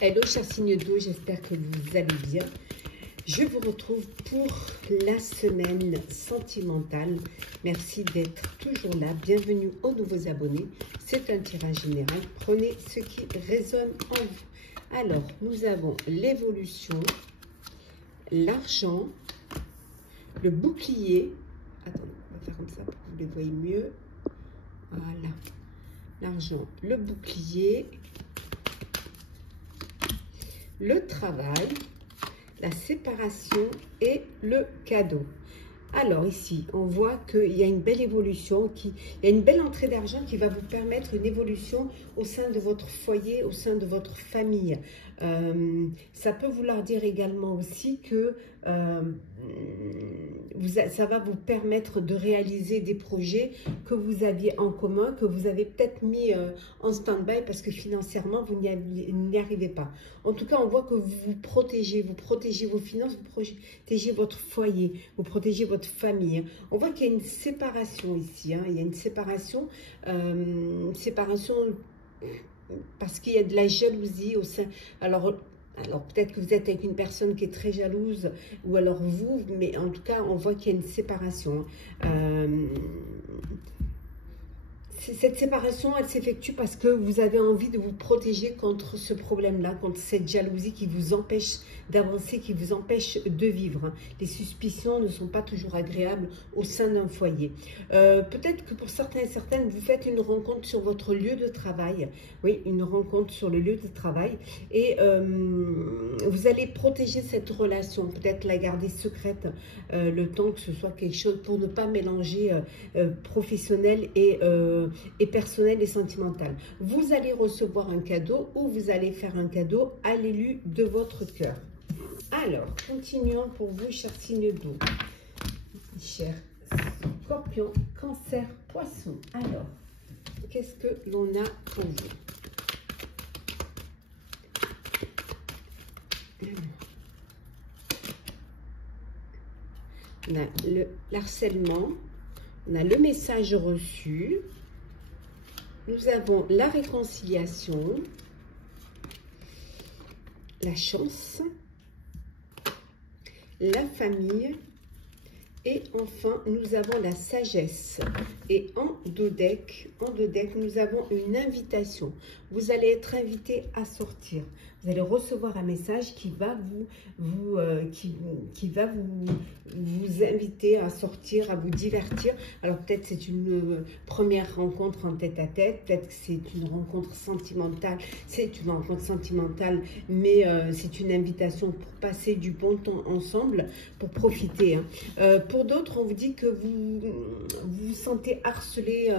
Hello chers signes d'eau, j'espère que vous allez bien. Je vous retrouve pour la semaine sentimentale. Merci d'être toujours là. Bienvenue aux nouveaux abonnés. C'est un tirage général. Prenez ce qui résonne en vous. Alors, nous avons l'évolution, l'argent, le bouclier. Attendez, on va faire comme ça pour que vous les voyez mieux. Voilà. L'argent, le bouclier, le travail, la séparation et le cadeau. Alors ici, on voit qu'il y a une belle évolution, il y a une belle entrée d'argent qui va vous permettre une évolution au sein de votre foyer, au sein de votre famille. Ça peut vouloir dire également aussi que ça va vous permettre de réaliser des projets que vous aviez en commun, que vous avez peut-être mis en stand-by parce que financièrement, vous n'y arrivez pas. En tout cas, on voit que vous vous protégez vos finances, vous protégez votre foyer, vous protégez votre famille. On voit qu'il y a une séparation ici, hein. Il y a une séparation parce qu'il y a de la jalousie au sein. Alors peut-être que vous êtes avec une personne qui est très jalouse, ou alors vous, mais en tout cas, on voit qu'il y a une séparation. Cette séparation, elle s'effectue parce que vous avez envie de vous protéger contre ce problème-là, contre cette jalousie qui vous empêche d'avancer, qui vous empêche de vivre. Les suspicions ne sont pas toujours agréables au sein d'un foyer. Peut-être que pour certains et certaines, vous faites une rencontre sur votre lieu de travail. Oui, une rencontre sur le lieu de travail. Et vous allez protéger cette relation, peut-être la garder secrète le temps que ce soit quelque chose pour ne pas mélanger professionnel et personnel et sentimental. Vous allez recevoir un cadeau ou vous allez faire un cadeau à l'élu de votre cœur. Alors, continuons pour vous, chers signes d'eau. Chers scorpions, cancer, poisson. Alors, qu'est-ce que l'on a pour vous? On a le harcèlement, on a le message reçu, nous avons la réconciliation, la chance, la famille et enfin nous avons la sagesse. Et en deux decks, nous avons une invitation. Vous allez être invité à sortir. Vous allez recevoir un message qui va vous inviter à sortir, à vous divertir. Alors peut-être c'est une première rencontre en tête-à-tête, peut-être que c'est une rencontre sentimentale. C'est une rencontre sentimentale, mais c'est une invitation pour passer du bon temps ensemble, pour profiter. Hein. Pour d'autres, on vous dit que vous vous sentez harcelé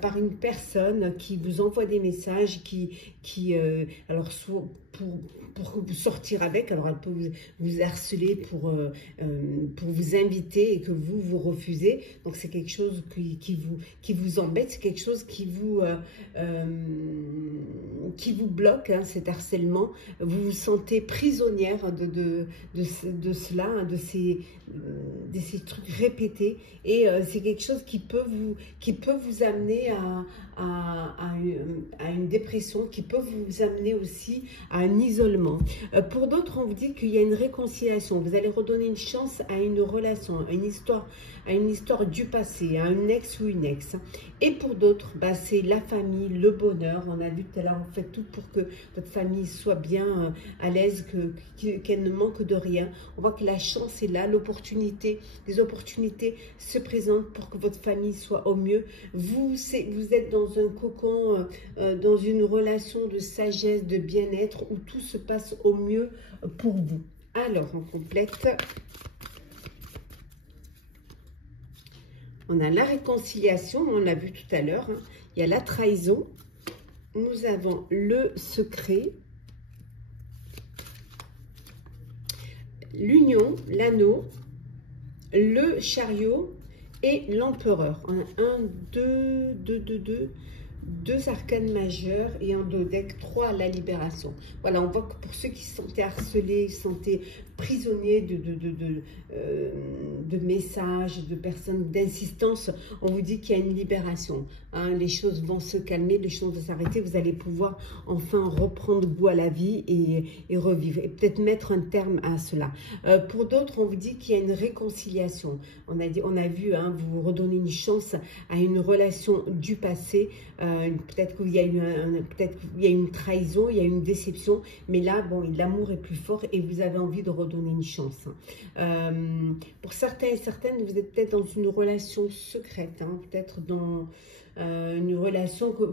par une personne qui vous envoie des messages, alors soit pour vous sortir avec, alors elle peut vous harceler pour vous inviter et que vous refusez. Donc c'est quelque chose qui vous embête, c'est quelque chose qui vous bloque, hein, cet harcèlement. Vous vous sentez prisonnière de cela, hein, de ces trucs répétés, et c'est quelque chose qui peut vous amener à une dépression, qui peut vous amener aussi à un isolement. Pour d'autres, on vous dit qu'il y a une réconciliation. Vous allez redonner une chance à une relation, à une histoire du passé, à un ex ou une ex. Et pour d'autres, bah, c'est la famille, le bonheur. On a vu tout à l'heure, on fait tout pour que votre famille soit bien à l'aise, qu'elle ne manque de rien. On voit que la chance est là, les opportunités se présentent pour que votre famille soit au mieux. Vous êtes dans un cocon, dans une relation de sagesse, de bien-être, où tout se passe au mieux pour vous. Alors, on complète. On a la réconciliation, on l'a vu tout à l'heure. Hein. Il y a la trahison. Nous avons le secret. L'union, l'anneau, le chariot et l'empereur. On a 1, 2, 2, 2, 2. 2 arcanes majeures et en dodeck 3 la libération. Voilà, on voit que pour ceux qui se sentaient harcelés, se sentaient prisonniers de messages, de personnes d'insistance, on vous dit qu'il y a une libération. Hein, les choses vont se calmer, les choses vont s'arrêter, vous allez pouvoir enfin reprendre goût à la vie et revivre, et peut-être mettre un terme à cela. Pour d'autres, on vous dit qu'il y a une réconciliation. On a vu, hein, vous redonnez une chance à une relation du passé. Peut-être qu'il y a eu une trahison, il y a eu une déception, mais là, bon, l'amour est plus fort et vous avez envie de redonner une chance. Pour certains et certaines, vous êtes peut-être dans une relation secrète, hein, peut-être dans une relation que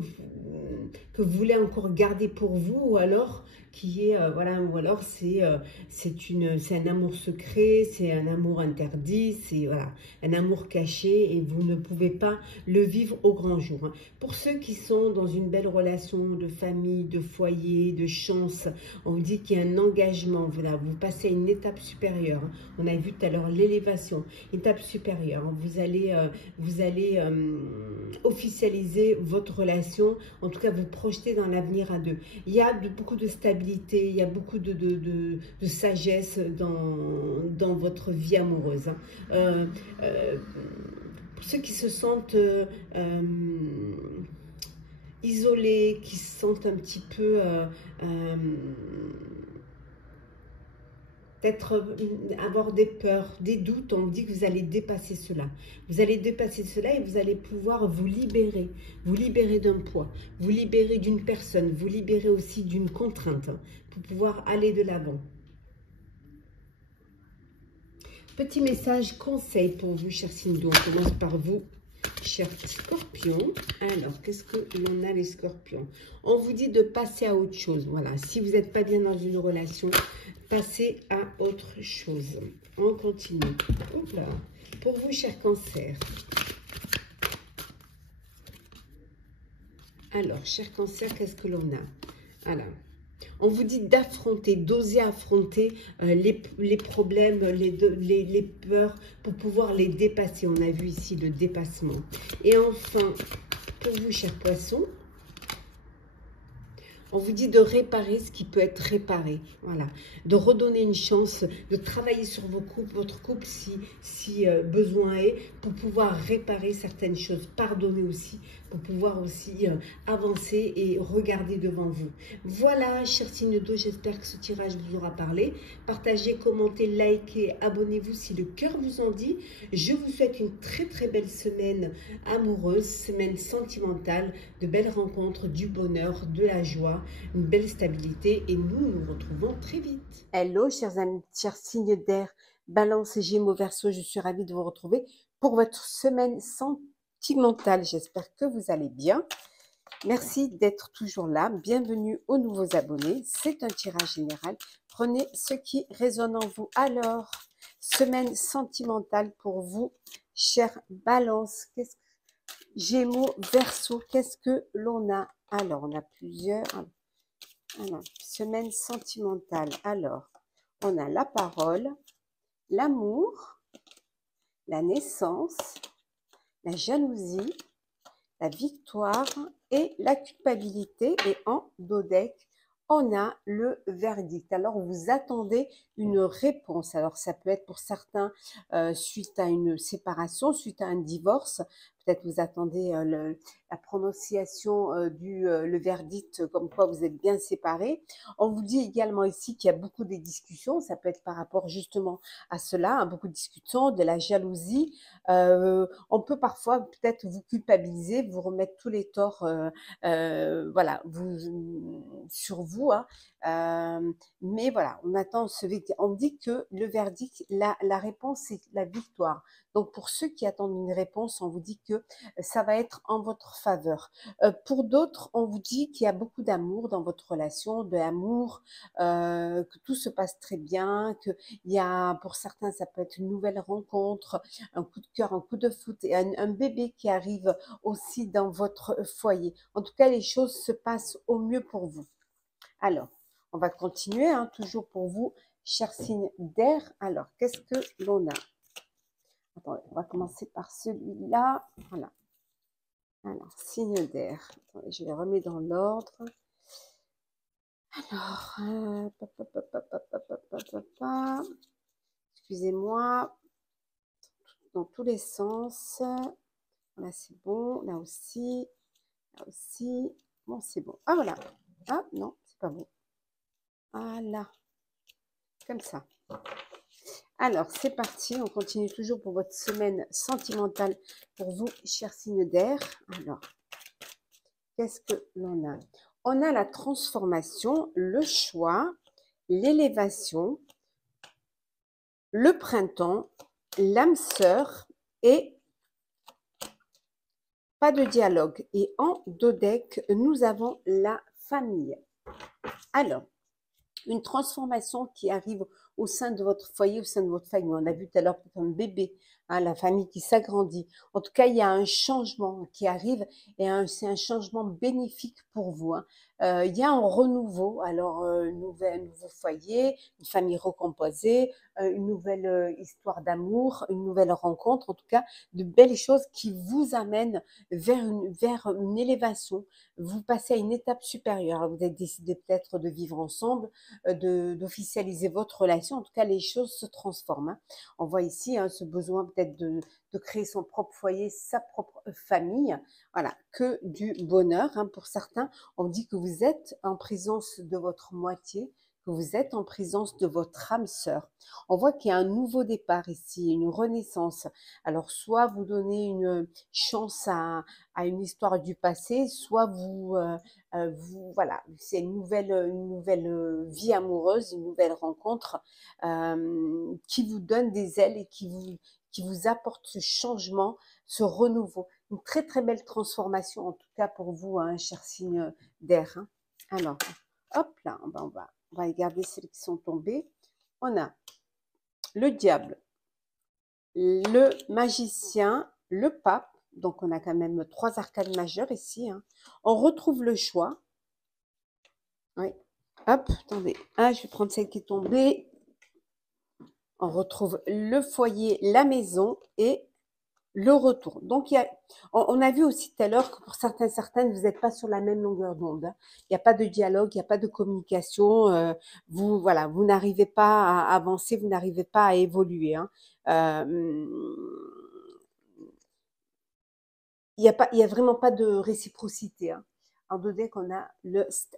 vous voulez encore garder pour vous, ou alors qui est voilà, ou alors c'est un amour secret, c'est un amour interdit, c'est voilà, un amour caché et vous ne pouvez pas le vivre au grand jour. Hein. Pour ceux qui sont dans une belle relation de famille, de foyer, de chance, on vous dit qu'il y a un engagement, voilà, vous passez à une étape supérieure. Hein. On a vu tout à l'heure l'élévation, étape supérieure. Hein. Vous allez officialiser votre relation, en tout cas vous projeter dans l'avenir à deux. Il y a beaucoup de stabilité, il y a beaucoup de sagesse dans votre vie amoureuse. Hein. Pour ceux qui se sentent isolés, qui se sentent un petit peu peut-être avoir des peurs, des doutes, on dit que vous allez dépasser cela. Vous allez dépasser cela et vous allez pouvoir vous libérer d'un poids, vous libérer d'une personne, vous libérer aussi d'une contrainte, hein, pour pouvoir aller de l'avant. Petit message conseil pour vous, chers signes d'eau. On commence par vous, chers scorpions. Alors, qu'est-ce que l'on a, les scorpions? On vous dit de passer à autre chose. Voilà, si vous n'êtes pas bien dans une relation, passez à autre chose. On continue. Oups là. Pour vous, chers cancers. Alors, chers cancers, qu'est-ce que l'on a? Alors, on vous dit d'affronter, d'oser affronter les problèmes, les peurs pour pouvoir les dépasser. On a vu ici le dépassement. Et enfin, pour vous, chers poissons, on vous dit de réparer ce qui peut être réparé, voilà, de redonner une chance, de travailler sur votre couple si besoin est, pour pouvoir réparer certaines choses, pardonner aussi, pour pouvoir aussi avancer et regarder devant vous. Voilà, chers signes d'eau, j'espère que ce tirage vous aura parlé. Partagez, commentez, likez, abonnez-vous si le cœur vous en dit. Je vous souhaite une très très belle semaine amoureuse, semaine sentimentale, de belles rencontres, du bonheur, de la joie, une belle stabilité et nous nous retrouvons très vite. Hello chers amis, chers signes d'air, Balance et Gémeaux, Verseau, je suis ravie de vous retrouver pour votre semaine sentimentale. J'espère que vous allez bien. Merci d'être toujours là. Bienvenue aux nouveaux abonnés. C'est un tirage général. Prenez ce qui résonne en vous. Alors, semaine sentimentale pour vous, chers Balance. Gémeaux, Verseau, qu'est-ce que l'on a? Alors, on a plusieurs. Alors, semaine sentimentale. Alors, on a la parole, l'amour, la naissance, la jalousie, la victoire et la culpabilité. Et en dodeck, on a le verdict. Alors, vous attendez une réponse. Alors, ça peut être pour certains suite à une séparation, suite à un divorce. Peut-être vous attendez la prononciation le verdict, comme quoi vous êtes bien séparés. On vous dit également ici qu'il y a beaucoup de discussions. Ça peut être par rapport justement à cela, hein, beaucoup de discussions, de la jalousie. On peut parfois peut-être vous culpabiliser, vous remettre tous les torts voilà, sur vous. Hein. Mais voilà, on attend on dit que le verdict, la réponse, c'est la victoire. Donc, pour ceux qui attendent une réponse, on vous dit que ça va être en votre faveur. Pour d'autres, on vous dit qu'il y a beaucoup d'amour dans votre relation, de l'amour, que tout se passe très bien, que il y a, pour certains, ça peut être une nouvelle rencontre, un coup de cœur, un coup de foot et un bébé qui arrive aussi dans votre foyer. En tout cas, les choses se passent au mieux pour vous. Alors, on va continuer, hein, toujours pour vous, chers signes d'air. Alors, qu'est-ce que l'on a? Attendez, on va commencer par celui-là. Voilà. Alors, signe d'air. Attendez, je les remets dans l'ordre. Alors, excusez-moi, dans tous les sens. Là, c'est bon. Là aussi. Là aussi. Bon, c'est bon. Ah, voilà. Ah, non, c'est pas bon. Voilà. Comme ça. Alors, c'est parti. On continue toujours pour votre semaine sentimentale pour vous, chers signes d'air. Alors, qu'est-ce que l'on a? On a la transformation, le choix, l'élévation, le printemps, l'âme sœur et pas de dialogue. Et en dodec, nous avons la famille. Alors, une transformation qui arrive au sein de votre foyer, au sein de votre famille. On a vu tout à l'heure peut-être un bébé, hein, la famille qui s'agrandit. En tout cas, il y a un changement qui arrive et c'est un changement bénéfique pour vous. Hein. Il y a un renouveau, alors un nouveau foyer, une famille recomposée, une nouvelle histoire d'amour, une nouvelle rencontre, en tout cas de belles choses qui vous amènent vers une élévation. Vous passez à une étape supérieure. Alors, vous avez décidé peut-être de vivre ensemble, d'officialiser votre relation. En tout cas, les choses se transforment. Hein. On voit ici hein, ce besoin peut-être de créer son propre foyer, sa propre famille. Voilà, que du bonheur. Hein. Pour certains, on dit que vous êtes en présence de votre moitié, que vous êtes en présence de votre âme sœur. On voit qu'il y a un nouveau départ ici, une renaissance. Alors, soit vous donnez une chance à une histoire du passé, soit voilà, c'est une nouvelle vie amoureuse, une nouvelle rencontre qui vous donne des ailes et qui vous apporte ce changement, ce renouveau. Une très très belle transformation en tout cas pour vous, hein, cher signe d'air. Hein. Alors, hop là, on va regarder celles qui sont tombées. On a le diable, le magicien, le pape. Donc, on a quand même 3 arcanes majeures ici. Hein. On retrouve le choix. Oui. Hop, attendez. Ah, je vais prendre celle qui est tombée. On retrouve le foyer, la maison et le retour. Donc, on a vu aussi tout à l'heure que pour certaines, vous n'êtes pas sur la même longueur d'onde. Hein. Il n'y a pas de dialogue, il n'y a pas de communication. Voilà, vous n'arrivez pas à avancer, vous n'arrivez pas à évoluer. Hein. Il y a vraiment pas de réciprocité. Hein. En deux decks, on a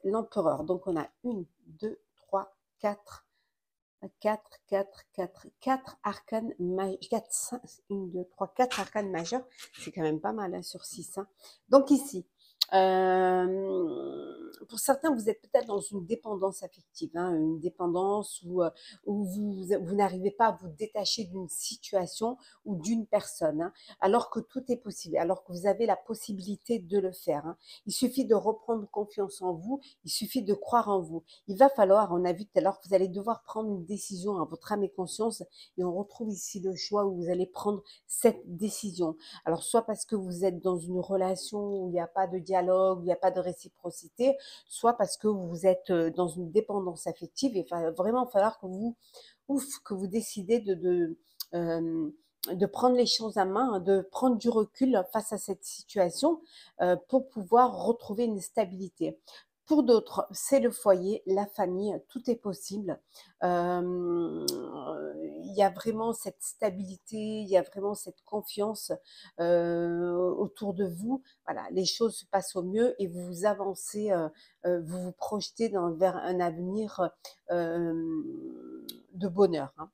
l'empereur. Donc, on a 1, 2, 3, 4 arcanes majeures. 4, 5, 1, 2, 3, 4 arcanes majeures. C'est quand même pas mal hein, sur 6. Hein. Donc ici, pour certains, vous êtes peut-être dans une dépendance affective, hein, une dépendance où vous n'arrivez pas à vous détacher d'une situation ou d'une personne, hein, alors que tout est possible, alors que vous avez la possibilité de le faire. Hein. Il suffit de reprendre confiance en vous, il suffit de croire en vous. Il va falloir, on a vu tout à l'heure, que vous allez devoir prendre une décision à votre âme et conscience, et on retrouve ici le choix où vous allez prendre cette décision. Alors, soit parce que vous êtes dans une relation où il n'y a pas de dialogue, où il n'y a pas de réciprocité, soit parce que vous êtes dans une dépendance affective, et il va vraiment falloir que vous décidez de prendre les choses à main, de prendre du recul face à cette situation pour pouvoir retrouver une stabilité. Pour d'autres, c'est le foyer, la famille, tout est possible. Il y a vraiment cette stabilité, il y a vraiment cette confiance autour de vous. Voilà, les choses se passent au mieux et vous avancez, vous vous projetez vers un avenir de bonheur. Hein.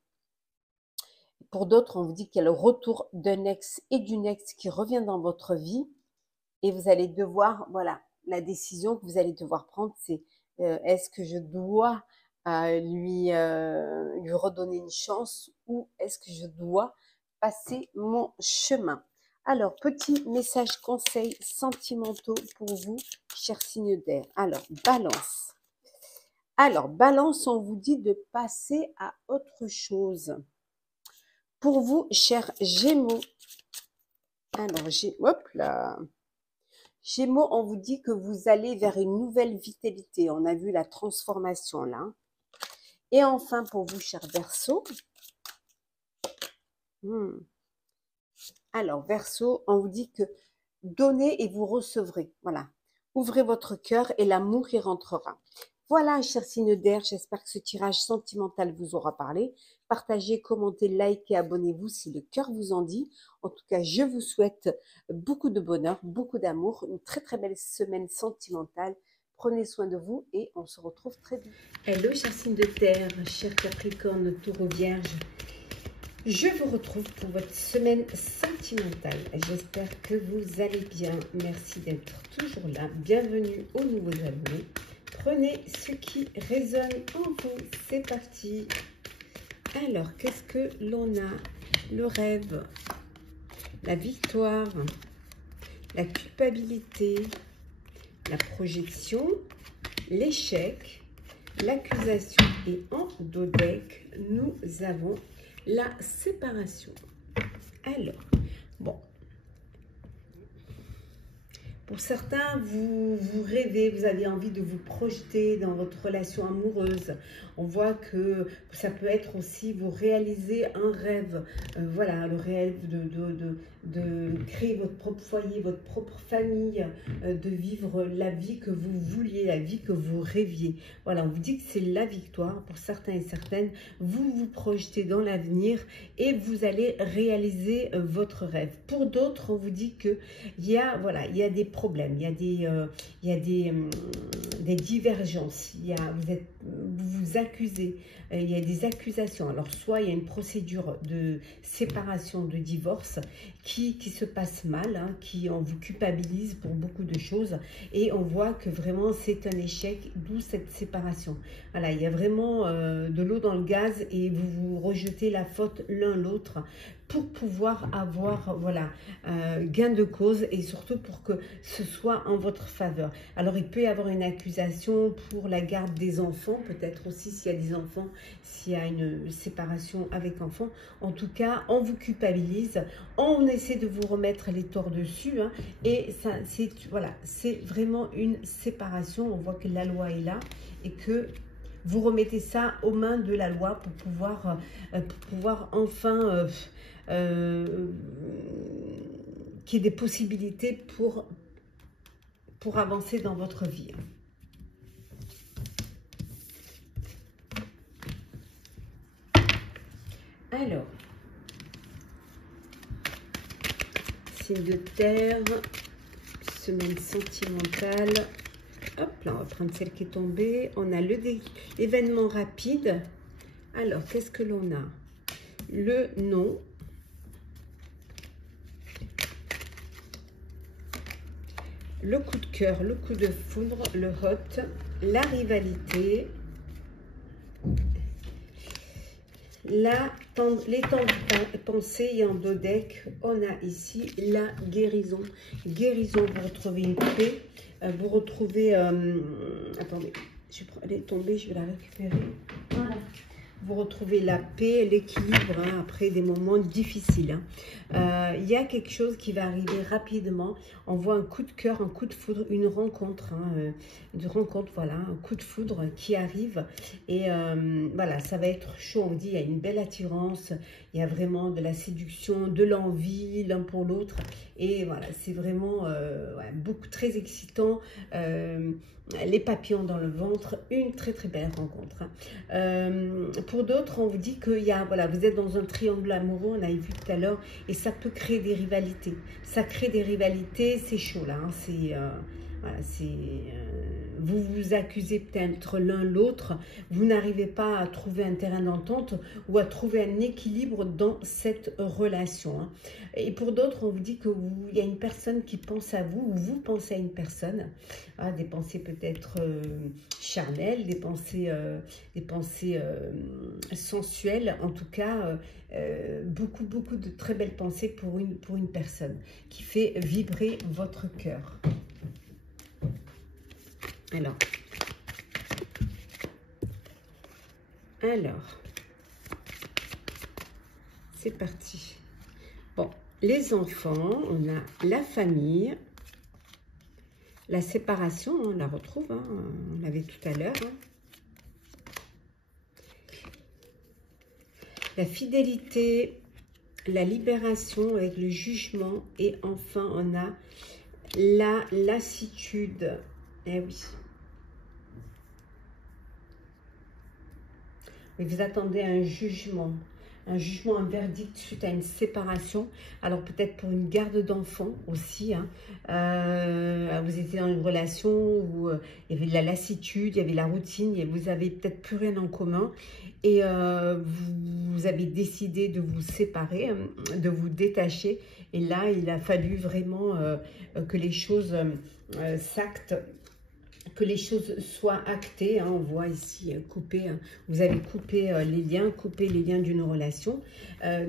Pour d'autres, on vous dit qu'il y a le retour d'un ex et d'une ex qui revient dans votre vie et vous allez devoir, voilà, la décision que vous allez devoir prendre, c'est est-ce que je dois lui redonner une chance ou est-ce que je dois passer mon chemin? Alors, petit message conseil sentimentaux pour vous, chers signes d'air. Alors, balance. Alors, balance, on vous dit de passer à autre chose. Pour vous, chers Gémeaux, alors, hop là. Gémeaux, on vous dit que vous allez vers une nouvelle vitalité. On a vu la transformation là. Et enfin, pour vous, chers Verseaux. Alors, Verseau, on vous dit que donnez et vous recevrez. Voilà. Ouvrez votre cœur et l'amour y rentrera. Voilà, chers signes d'air, j'espère que ce tirage sentimental vous aura parlé. Partagez, commentez, likez, abonnez-vous si le cœur vous en dit. En tout cas, je vous souhaite beaucoup de bonheur, beaucoup d'amour, une très très belle semaine sentimentale. Prenez soin de vous et on se retrouve très vite. Hello, chers signes de terre, chers Capricorne, Taureau, Vierge. Je vous retrouve pour votre semaine sentimentale. J'espère que vous allez bien. Merci d'être toujours là. Bienvenue aux nouveaux abonnés. Prenez ce qui résonne en vous. C'est parti. Alors, qu'est-ce que l'on a? Le rêve, la victoire, la culpabilité, la projection, l'échec, l'accusation. Et en dos deck, nous avons la séparation. Alors, bon. Pour certains, vous rêvez, vous avez envie de vous projeter dans votre relation amoureuse. On voit que ça peut être aussi, vous réaliser un rêve. Voilà, le rêve de créer votre propre foyer, votre propre famille, de vivre la vie que vous vouliez, la vie que vous rêviez. Voilà, on vous dit que c'est la victoire pour certains et certaines. Vous vous projetez dans l'avenir et vous allez réaliser votre rêve. Pour d'autres, on vous dit que voilà, il y a des problèmes, il y a des divergences, vous vous accusez, il y a des accusations. Alors, soit il y a une procédure de séparation, de divorce qui se passe mal, hein, on vous culpabilise pour beaucoup de choses et on voit que vraiment c'est un échec, d'où cette séparation. Voilà, il y a vraiment de l'eau dans le gaz et vous vous rejetez la faute l'un l'autre pour pouvoir avoir, voilà, gain de cause et surtout pour que ce soit en votre faveur. Alors, il peut y avoir une accusation pour la garde des enfants, peut-être aussi s'il y a des enfants, s'il y a une séparation avec enfants. En tout cas, on vous culpabilise, on essaie de vous remettre les torts dessus, hein, et ça, voilà, c'est vraiment une séparation. On voit que la loi est là et que vous remettez ça aux mains de la loi pour pouvoir enfin qu'il y ait des possibilités pour avancer dans votre vie. Alors, signe de terre, semaine sentimentale. Hop là, on va prendre celle qui est tombée. On a l'événement rapide. Alors, qu'est-ce que l'on a? Le non. Le coup de cœur, le coup de foudre, le hot, la rivalité, les temps de pensée et en dos deck, on a ici la guérison. Guérison, vous retrouvez une paix, vous retrouvez, attendez, elle est tombée, je vais la récupérer. Voilà. Vous retrouvez la paix, l'équilibre, hein, après des moments difficiles. Hein. Il y a quelque chose qui va arriver rapidement. On voit un coup de cœur, un coup de foudre, une rencontre. Hein, une rencontre, voilà, un coup de foudre qui arrive. Et voilà, ça va être chaud. On dit, il y a une belle attirance. Il y a vraiment de la séduction, de l'envie l'un pour l'autre. Et voilà, c'est vraiment ouais, très excitant. Les papillons dans le ventre, une très très belle rencontre. Pour d'autres, on vous dit que voilà, vous êtes dans un triangle amoureux, on a vu tout à l'heure, et ça peut créer des rivalités. Ça crée des rivalités, c'est chaud là. Hein, voilà, vous vous accusez peut-être l'un l'autre, vous n'arrivez pas à trouver un terrain d'entente ou à trouver un équilibre dans cette relation. Hein. Et pour d'autres, on vous dit qu'il y a une personne qui pense à vous ou vous pensez à une personne. Hein, des pensées peut-être charnelles, des pensées sensuelles, en tout cas beaucoup de très belles pensées pour une personne qui fait vibrer votre cœur. Alors, c'est parti. Bon, les enfants, on a la famille, la séparation, on la retrouve, hein, on l'avait tout à l'heure. Hein. La fidélité, la libération avec le jugement et enfin on a la lassitude. Eh oui. Et vous attendez un jugement, un verdict suite à une séparation. Alors peut-être pour une garde d'enfants aussi. Hein. Vous étiez dans une relation où il y avait de la lassitude, il y avait la routine, vous avez peut-être plus rien en commun. Et vous avez décidé de vous séparer, de vous détacher. Et là, il a fallu vraiment que les choses s'actent, que les choses soient actées. Hein. On voit ici couper, vous avez coupé les liens d'une relation.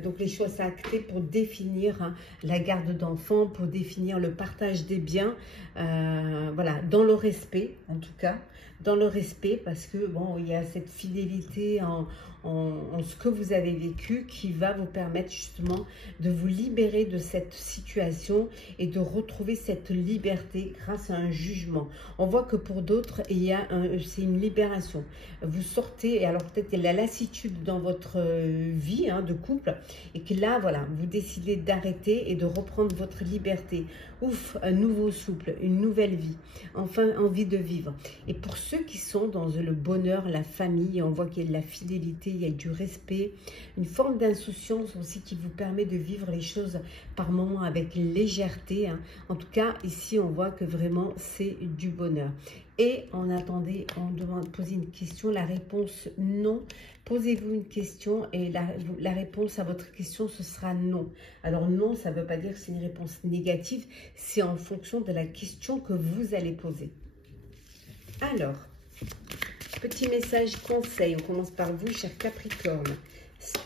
Donc les choses actées pour définir la garde d'enfants, pour définir le partage des biens. Voilà, dans le respect en tout cas. Dans le respect, parce que bon, il y a cette fidélité en ce que vous avez vécu qui va vous permettre justement de vous libérer de cette situation et de retrouver cette liberté grâce à un jugement. On voit que pour d'autres, c'est une libération. Vous sortez, et alors peut-être qu'il y a la lassitude dans votre vie de couple, et que là, voilà, vous décidez d'arrêter et de reprendre votre liberté. Ouf, un nouveau souffle, une nouvelle vie, enfin envie de vivre. Et pour ceux qui sont dans le bonheur, la famille, on voit qu'il y a de la fidélité, il y a du respect, une forme d'insouciance aussi qui vous permet de vivre les choses par moments avec légèreté. Hein. En tout cas, ici, on voit que vraiment, c'est du bonheur. Et on attendait, on demande poser une question, la réponse non. Posez-vous une question et la réponse à votre question, ce sera non. Alors non, ça ne veut pas dire que c'est une réponse négative, c'est en fonction de la question que vous allez poser. Alors, petit message conseil, on commence par vous, cher Capricorne.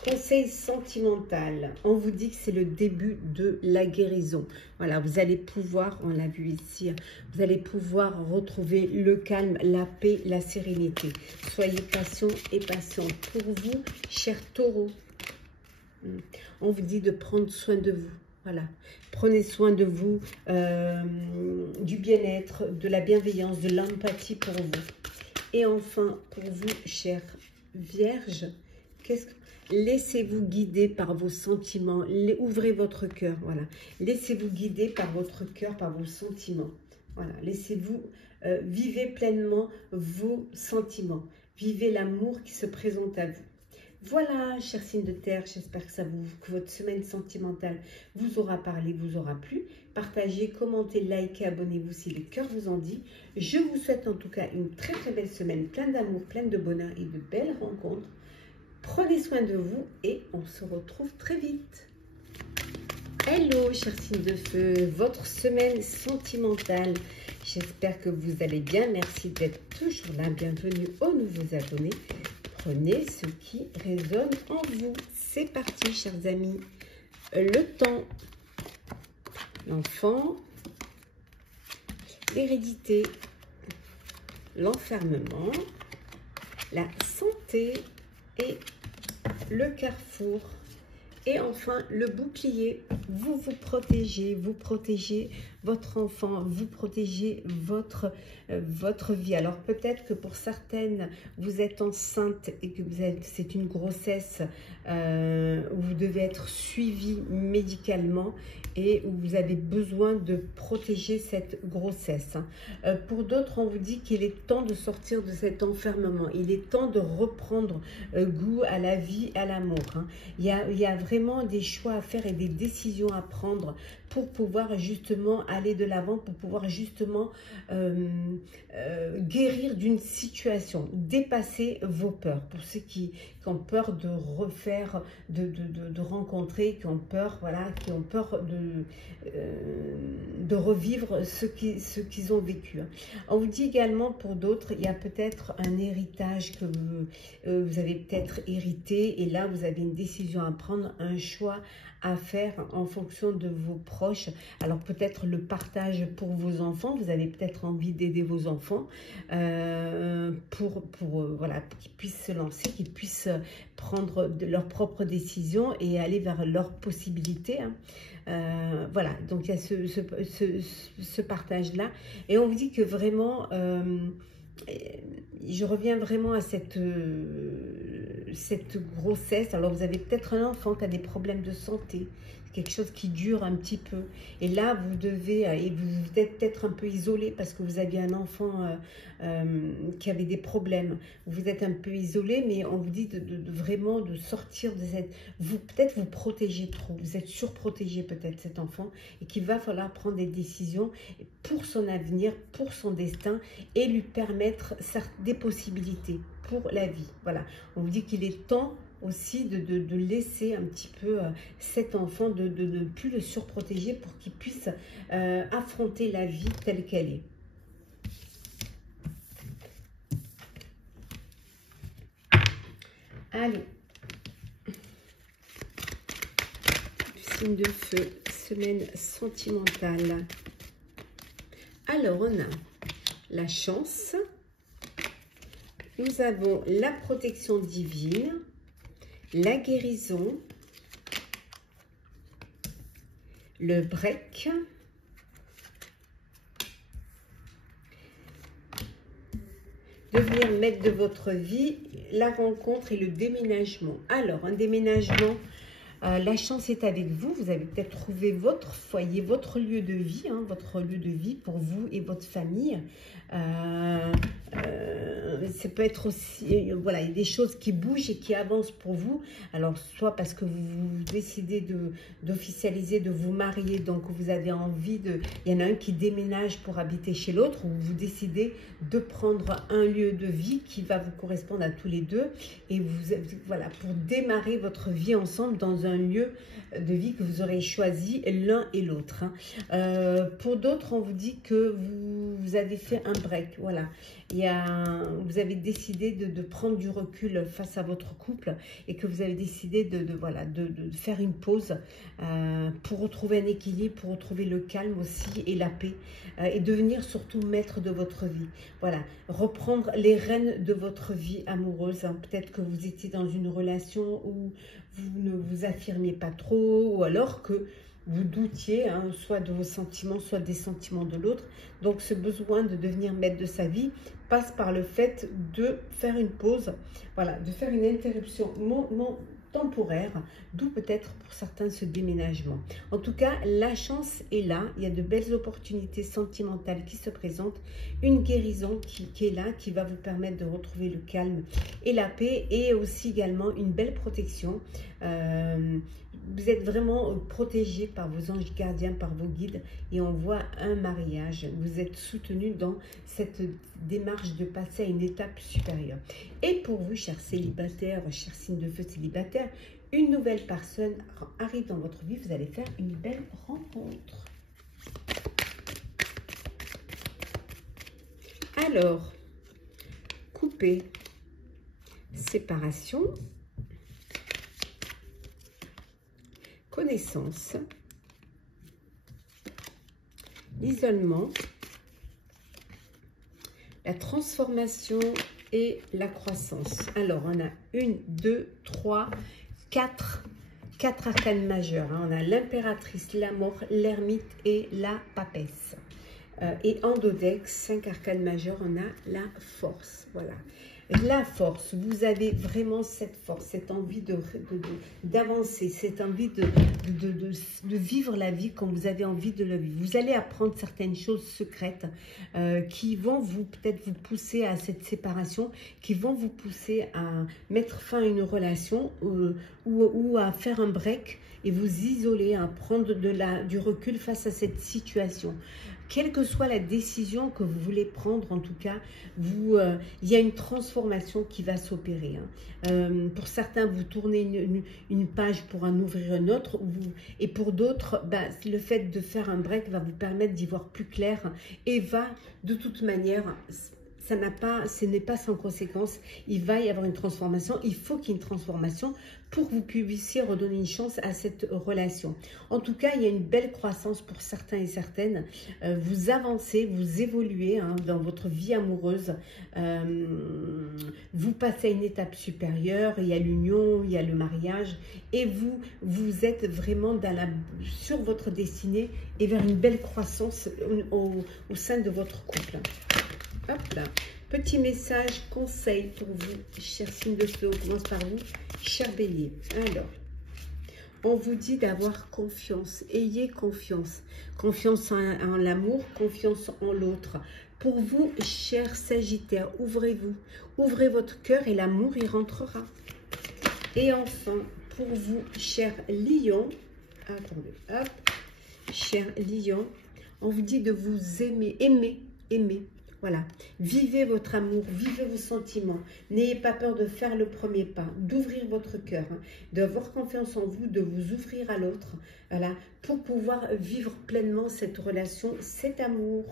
Conseil sentimental, on vous dit que c'est le début de la guérison. Voilà, vous allez pouvoir, on l'a vu ici, vous allez pouvoir retrouver le calme, la paix, la sérénité. Soyez patient et patient. Pour vous, cher Taureau, on vous dit de prendre soin de vous. Voilà, prenez soin de vous, du bien-être, de la bienveillance, de l'empathie pour vous. Et enfin, pour vous, chère Vierge, laissez-vous guider par vos sentiments, ouvrez votre cœur, voilà. Laissez-vous guider par votre cœur, par vos sentiments. Voilà, laissez-vous, vivez pleinement vos sentiments. Vivez l'amour qui se présente à vous. Voilà, chers signes de terre, j'espère que votre semaine sentimentale vous aura parlé, vous aura plu. Partagez, commentez, likez, abonnez-vous si le cœur vous en dit. Je vous souhaite en tout cas une très très belle semaine, pleine d'amour, pleine de bonheur et de belles rencontres. Prenez soin de vous et on se retrouve très vite. Hello, chers signes de feu, votre semaine sentimentale. J'espère que vous allez bien. Merci d'être toujours là. Bienvenue aux nouveaux abonnés. Prenez ce qui résonne en vous. C'est parti, chers amis. Le temps, l'enfant, l'hérédité, l'enfermement, la santé et le carrefour. Et enfin, le bouclier, vous protégez votre enfant, vous protégez votre vie. Alors peut-être que pour certaines, vous êtes enceinte et que c'est une grossesse où vous devez être suivi médicalement et où vous avez besoin de protéger cette grossesse. Pour d'autres, on vous dit qu'il est temps de sortir de cet enfermement. Il est temps de reprendre goût à la vie, à l'amour. Hein. Il y a vraiment des choix à faire et des décisions à prendre pour pouvoir justement aller de l'avant, pour pouvoir justement guérir d'une situation, dépasser vos peurs. Pour ceux qui ont peur de refaire, de rencontrer, qui ont peur, voilà, qui ont peur de revivre ce qu'ils ont vécu. On vous dit également pour d'autres, il y a peut-être un héritage que vous avez peut-être hérité et là vous avez une décision à prendre, un choix à faire en fonction de vos proches. Alors peut-être le partage pour vos enfants, vous avez peut-être envie d'aider vos enfants voilà, qu'ils puissent se lancer, qu'ils puissent prendre leurs propres décisions et aller vers leurs possibilités. Hein. Voilà, donc il y a ce partage-là. Et on vous dit que vraiment, je reviens vraiment à cette grossesse. Alors vous avez peut-être un enfant qui a des problèmes de santé, quelque chose qui dure un petit peu. Et là, vous devez, et vous êtes peut-être un peu isolé parce que vous aviez un enfant qui avait des problèmes. Vous êtes un peu isolé, mais on vous dit vraiment de sortir de cette... Peut-être vous protégez trop, vous êtes surprotégé peut-être cet enfant, et qu'il va falloir prendre des décisions pour son avenir, pour son destin, et lui permettre des possibilités pour la vie. Voilà, on vous dit qu'il est temps aussi de laisser un petit peu cet enfant, de ne plus le surprotéger pour qu'il puisse affronter la vie telle qu'elle est. Allez. Signe de feu, semaine sentimentale. Alors, on a la chance. Nous avons la protection divine, la guérison, le break, devenir maître de votre vie, la rencontre et le déménagement. Alors, un déménagement, la chance est avec vous. Vous avez peut-être trouvé votre foyer, votre lieu de vie, votre lieu de vie pour vous et votre famille. Ça peut être aussi, voilà, il y a des choses qui bougent et qui avancent pour vous. Alors, soit parce que vous décidez d'officialiser, de vous marier, donc vous avez envie de... Il y en a un qui déménage pour habiter chez l'autre, ou vous décidez de prendre un lieu de vie qui va vous correspondre à tous les deux. Et voilà, pour démarrer votre vie ensemble dans un lieu de vie que vous aurez choisi l'un et l'autre. Pour d'autres, on vous dit que vous avez fait un break. Voilà, vous avez décidé de prendre du recul face à votre couple et que vous avez décidé de faire une pause pour retrouver un équilibre, pour retrouver le calme aussi et la paix et devenir surtout maître de votre vie. Voilà, reprendre les rênes de votre vie amoureuse. Peut-être que vous étiez dans une relation où vous ne vous affirmiez pas trop, ou alors que vous doutiez, soit de vos sentiments, soit des sentiments de l'autre. Donc, ce besoin de devenir maître de sa vie passe par le fait de faire une pause, voilà, de faire une interruption temporaire, d'où peut-être pour certains ce déménagement. En tout cas, la chance est là, il y a de belles opportunités sentimentales qui se présentent, une guérison qui est là, qui va vous permettre de retrouver le calme et la paix, et aussi également une belle protection. Vous êtes vraiment protégé par vos anges gardiens, par vos guides, et on voit un mariage. Vous êtes soutenu dans cette démarche de passer à une étape supérieure. Et pour vous, chers célibataires, chers signes de feu célibataires, une nouvelle personne arrive dans votre vie, vous allez faire une belle rencontre. Alors, couper, séparation, connaissance, l'isolement, la transformation et la croissance. Alors, on a 1, 2, 3, 4 arcanes majeures. On a l'impératrice, la mort, l'ermite et la papesse. Et en dodex, 5 arcanes majeures, on a la force. Voilà. La force, vous avez vraiment cette force, cette envie d'avancer, cette envie de vivre la vie comme vous avez envie de la vivre. Vous allez apprendre certaines choses secrètes qui vont peut-être vous pousser à cette séparation, qui vont vous pousser à mettre fin à une relation ou à faire un break et vous isoler, à prendre du recul face à cette situation. Quelle que soit la décision que vous voulez prendre, en tout cas, il y a une transformation qui va s'opérer. Pour certains, vous tournez une page pour en ouvrir une autre, et pour d'autres, le fait de faire un break va vous permettre d'y voir plus clair et va, de toute manière, ce n'est pas sans conséquence. Il va y avoir une transformation. Il faut qu'il y ait une transformation pour que vous puissiez redonner une chance à cette relation. En tout cas, il y a une belle croissance pour certains et certaines. Vous avancez, vous évoluez dans votre vie amoureuse. Vous passez à une étape supérieure. Il y a l'union, il y a le mariage. Et vous êtes vraiment sur votre destinée et vers une belle croissance au sein de votre couple. Hop là, petit message, conseil pour vous, chers signes de feu. On commence par vous, cher bélier. Alors, On vous dit d'avoir confiance. Ayez confiance. Confiance en l'amour, confiance en l'autre. Pour vous, cher Sagittaire, ouvrez-vous. Ouvrez votre cœur et l'amour y rentrera. Et enfin, pour vous, cher Lion, attendez, hop, cher Lion, on vous dit de vous aimer, aimer. Voilà, vivez votre amour, vivez vos sentiments. N'ayez pas peur de faire le premier pas, d'ouvrir votre cœur, d'avoir confiance en vous, de vous ouvrir à l'autre, voilà, pour pouvoir vivre pleinement cette relation, cet amour.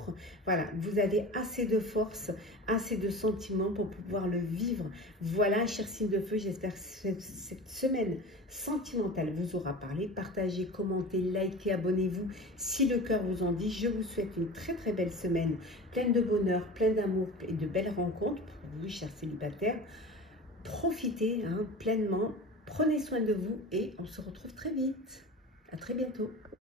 Voilà, vous avez assez de force, assez de sentiments pour pouvoir le vivre. Voilà, chers signes de feu, j'espère que cette semaine sentimentale vous aura parlé. Partagez, commentez, likez, abonnez-vous si le cœur vous en dit. Je vous souhaite une très très belle semaine, pleine de bonheur, pleine d'amour et de belles rencontres pour vous, chers célibataires. Profitez pleinement, prenez soin de vous et on se retrouve très vite. À très bientôt.